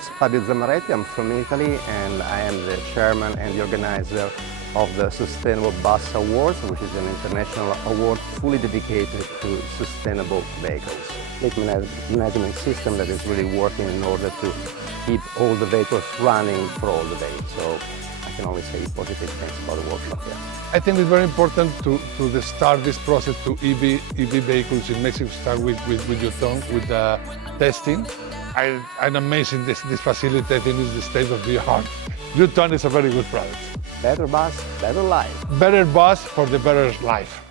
is Fabio Zammaretti. I'm from Italy and I am the chairman and the organizer of the Sustainable Bus Awards, which is an international award fully dedicated to sustainable vehicles. Fleet management system that is really working in order to keep all the vehicles running for all the days. So I can only say positive things about the workshop here. I think it's very important to start this process to EV vehicles in Mexico, start with Yutong, with the testing. I'm amazing this facility. I think it's the state of the art. Yutong is a very good product. Better bus, better life. Better bus for the better life.